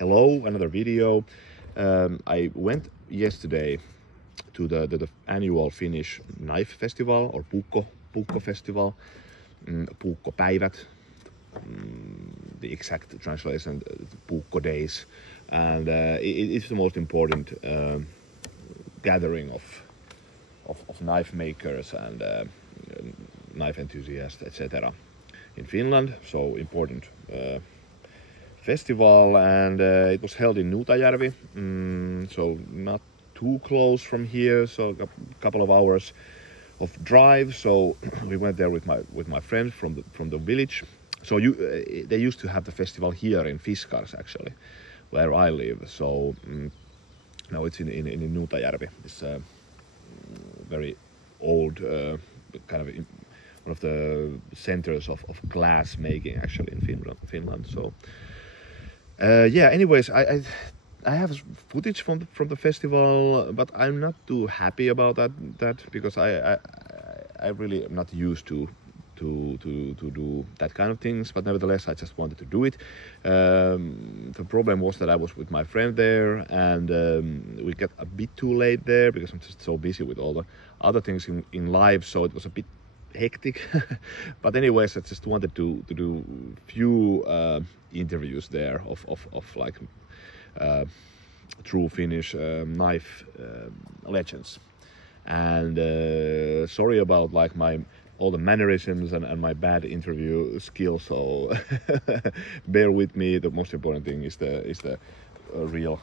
Hello, another video. I went yesterday to the annual Finnish Knife Festival or puukko Festival, puukkopäivät, the exact translation, puukko days, and it's the most important gathering of knife makers and knife enthusiasts, etc. in Finland. So important festival, and it was held in Nuutajärvi, so not too close from here, so a couple of hours of drive. So we went there with my friends from the village. So they used to have the festival here in Fiskars, actually, where I live. So now it's in Nuutajärvi, this very old kind of one of the centers of glass making, actually, in Finland. So yeah, anyways, I have footage from the festival, but I'm not too happy about that because I really am not used to do that kind of things, but nevertheless I just wanted to do it. The problem was that I was with my friend there, and we got a bit too late there because I'm just so busy with all the other things in life, so it was a bit hectic. But anyways, I just wanted to do few interviews there of like true Finnish knife legends. And sorry about like all the mannerisms and my bad interview skills, so bear with me. The most important thing is the real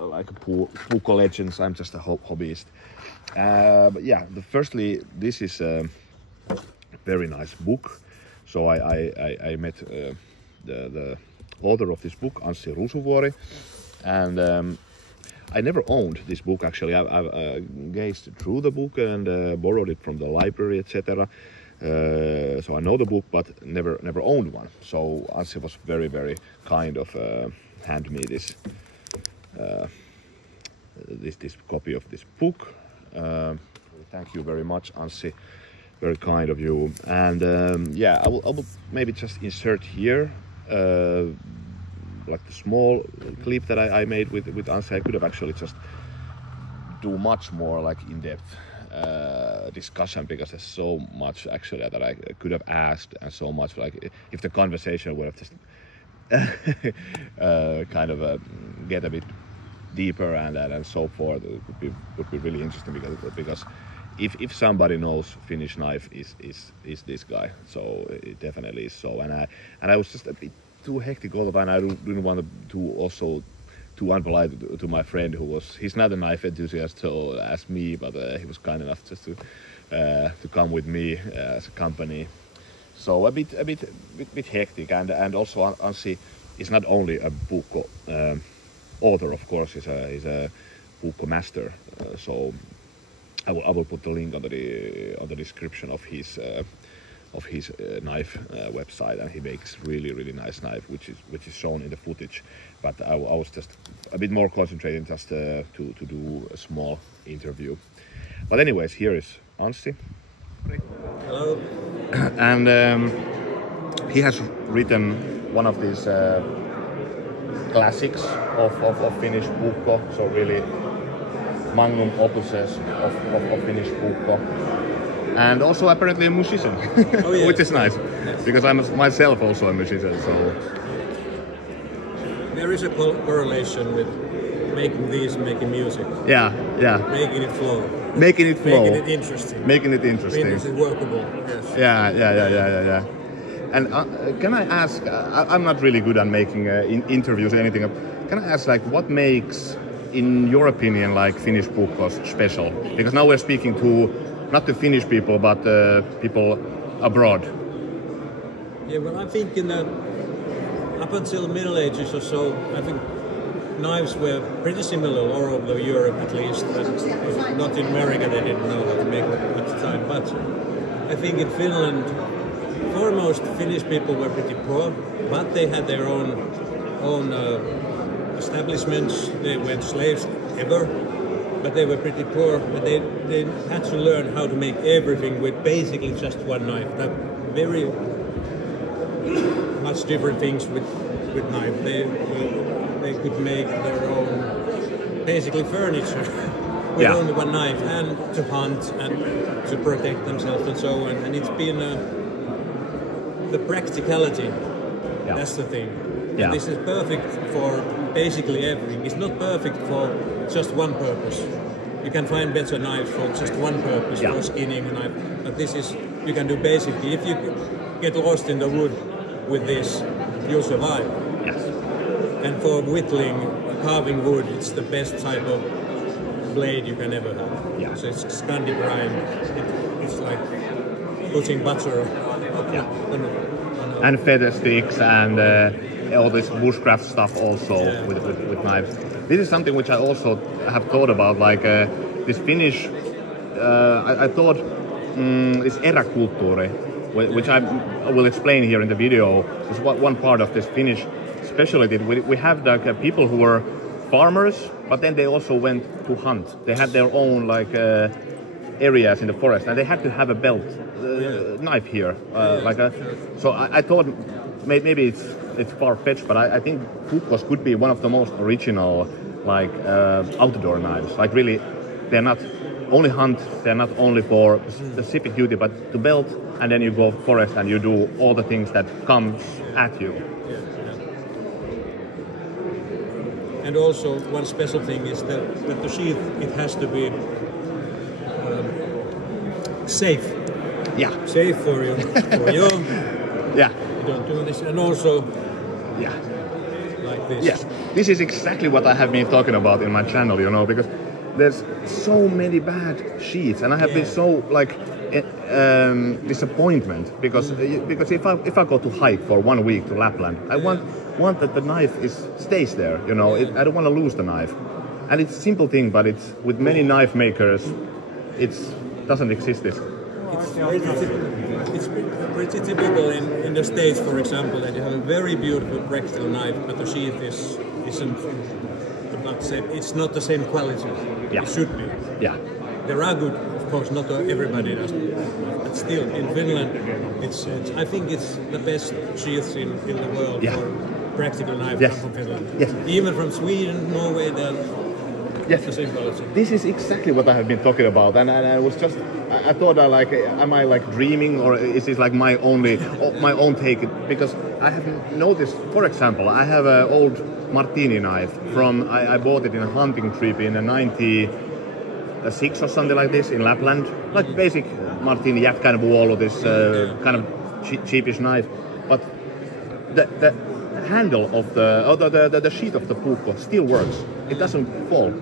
like puukko legends. I'm just a hobbyist. But yeah, firstly, this is a very nice book. So I met the author of this book, Anssi Ruusuvuori, and I never owned this book, actually. I gazed through the book and borrowed it from the library, etc. So I know the book, but never owned one. So Anssi was very kind of hand me this copy of this book. Thank you very much, Anssi. Very kind of you. And yeah, I will maybe just insert here like the small clip that I made with Anssi. I could have actually just do much more like in-depth discussion, because there's so much actually that I could have asked, and so much like if the conversation would have just kind of get a bit deeper and so forth, it would be really interesting, because if somebody knows Finnish knife is this guy, so it definitely is so. And I was just a bit too hectic all the time. I didn't want to also too unpolite to my friend, he's not a knife enthusiast so as me, but he was kind enough just to come with me as a company. So a bit hectic, and also Anssi is not only a puukko author, of course. He's a puukko master. So I will put the link on the description of his knife website, and he makes really nice knife, which is shown in the footage. But I was just a bit more concentrated just to do a small interview. But anyways, here is Anssi. Hello. And he has written one of these classics of Finnish puukko, so really magnum opuses of Finnish puukko. And also apparently a musician, oh, yeah. Which is nice, yes. Because I'm myself also a musician. So there is a correlation with making music. Yeah. Making it flow. Making it interesting. Making it interesting. Making it workable. Yes. Yeah. And can I ask? I'm not really good at making interviews or anything. Can I ask, like, what makes, in your opinion, like Finnish puukko special? Because now we're speaking to not the Finnish people, but people abroad. Yeah, well, I'm thinking that up until the Middle Ages or so, I think knives were pretty similar all over Europe, at least. Not in America, they didn't know how to make them at the time. But I think in Finland, foremost, Finnish people were pretty poor, but they had their own establishments. They weren't slaves ever, but they were pretty poor. But they had to learn how to make everything with basically just one knife. That very much different things with knife. They could make their own, basically furniture with only one knife, and to hunt and to protect themselves and so on. And it's been the practicality. Yeah. That's the thing. Yeah. This is perfect for basically everything. It's not perfect for just one purpose. You can find better knives for just one purpose, for skinning a knife. But this is, you can do basically, if you get lost in the wood with this, you'll survive. Yes. And for whittling, carving wood, it's the best type of blade you can ever have. Yeah. So it's Scandi prime. It's like putting butter on and feather sticks and all this bushcraft stuff also with knives. This is something which I also have thought about, like this Finnish, I thought this eräkulttuuri, which I will explain here in the video, is one part of this Finnish specialty. We have like people who were farmers, but then they also went to hunt. They had their own like areas in the forest, and they had to have a belt knife here. So I thought maybe it's far-fetched, but I think puukkos could be one of the most original like outdoor knives. Like really, they're not only hunt, they're not only for specific duty, but to belt, and then you go forest and you do all the things that comes at you. And also one special thing is that the sheath, it has to be safe. Yeah. Safe for you. Yeah. You don't do this. And also like this. Yes. This is exactly what I have been talking about in my channel, you know, because there's so many bad sheaths, and I have been so like disappointment because if I go to hike for 1 week to Lapland, I want that the knife stays there, you know. I don't want to lose the knife, and it's a simple thing, but it's with many knife makers, it doesn't exist. It's pretty typical in the States, for example, that you have a very beautiful practical knife, but the sheath isn't. It's not the same quality. Yeah. It should be. Yeah. There are good, of course, not everybody does, but still in Finland, I think it's the best sheaths in the world for practical knives from Finland. Yes. Even from Sweden, Norway, they're the same quality. This is exactly what I have been talking about, and I was just, I thought am I like dreaming, or is this like my own take? Because I have noticed, for example, I have an old Martini knife from, I bought it in a hunting trip in a 96 or something like this in Lapland, like basic Martini kind of wall of this kind of cheapish knife, but the handle of the sheath of the puukko still works. It doesn't fall.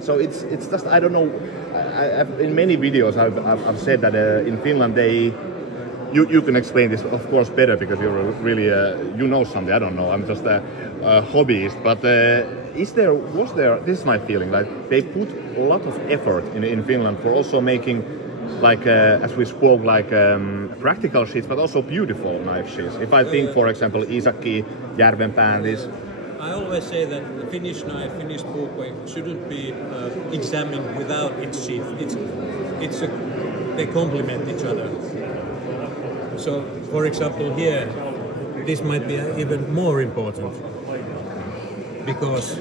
So it's just, I don't know. I've, in many videos I've said that in Finland you can explain this of course better because you're really you know something. I don't know. I'm just a hobbyist. But was there? This is my feeling. Like they put a lot of effort in Finland for also making like as we spoke, like practical sheets, but also beautiful knife sheets. If I think, for example, Iisakki, Järvenpään, this. I always say that the Finnish knife, Finnish puukko, shouldn't be examined without its sheath. They complement each other. So, for example, here, this might be even more important because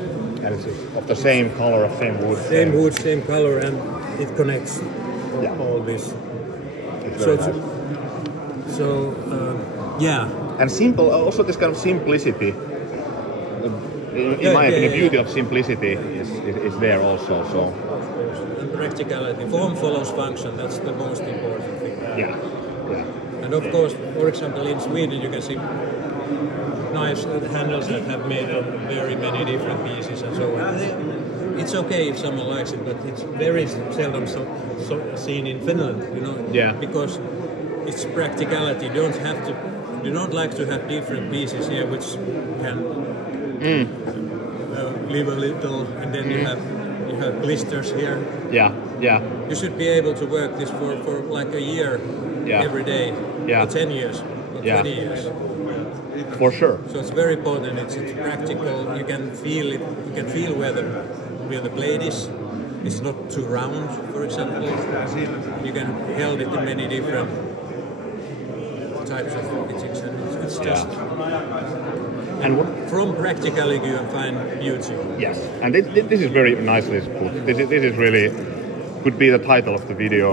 of the same color, same wood. Same wood, same color, and it connects all this. And simple, also this kind of simplicity. In my opinion, the beauty of simplicity is there also. So. And practicality, form follows function. That's the most important thing. Yeah. And of course, for example, in Sweden, you can see knives handles that have made of very many different pieces and so on. It's okay if someone likes it, but it's very seldom so seen in Finland, you know. Yeah. Because it's practicality. You don't like to have different pieces here, which can live a little, and then you have blisters here. Yeah. You should be able to work this for like a year, every day, for 10 years, or 20 years. For sure. So it's very important. It's practical. You can feel it. You can feel where the blade is. It's not too round, for example. You can hold it in many different types of pitchings, and it's just And what, from practicality you can find beauty. yes, and this is very nicely put. This is really could be the title of the video.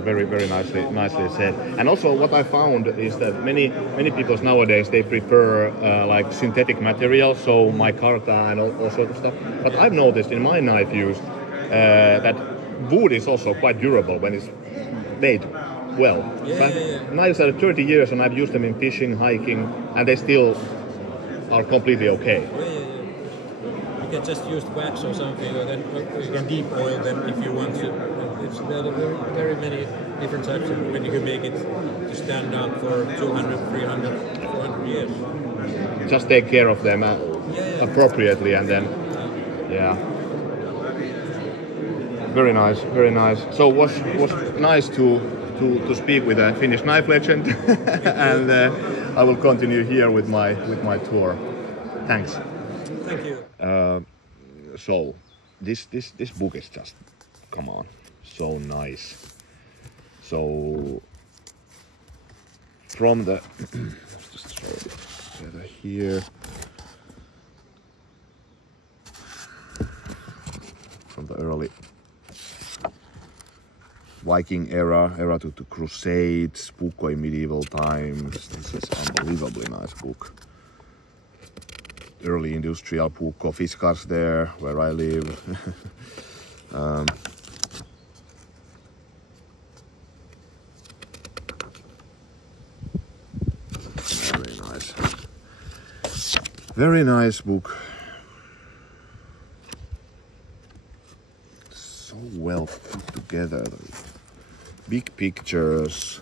Very nicely said. And also, what I found is that many people nowadays they prefer like synthetic materials, so micarta and all sorts of stuff. But I've noticed in my knife use that wood is also quite durable when it's made well. Knives are 30 years, and I've used them in fishing, hiking, and they still are completely okay. You can just use wax or something, or then you can deep oil them if you want to. It's very many different types of when you can make it to stand up for 200, 300, 400 years. Just take care of them appropriately, and then very nice. So was nice to speak with a Finnish knife legend, and I will continue here with my tour. Thanks. Thank you. So this book is just, come on, so nice. So from the let's just show it together here. From the early Viking era to Crusades, puukko in medieval times. This is unbelievably nice book. Early industrial puukko, fish cars there where I live. Very nice book. So well put together. Big pictures.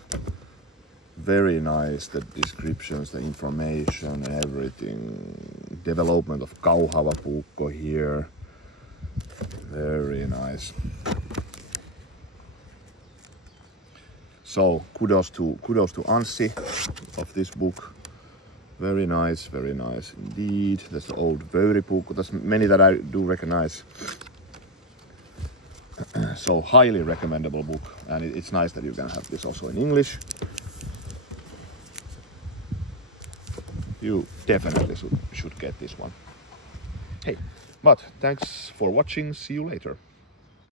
Very nice, the descriptions, the information, everything. Development of kauhava puukko here. Very nice. So kudos to Anssi of this book. Very nice indeed. There's the old Vöyri puukko. There's many that I do recognize. So highly recommendable book, and it's nice that you can have this also in English. You definitely should get this one. Hey, but thanks for watching. See you later.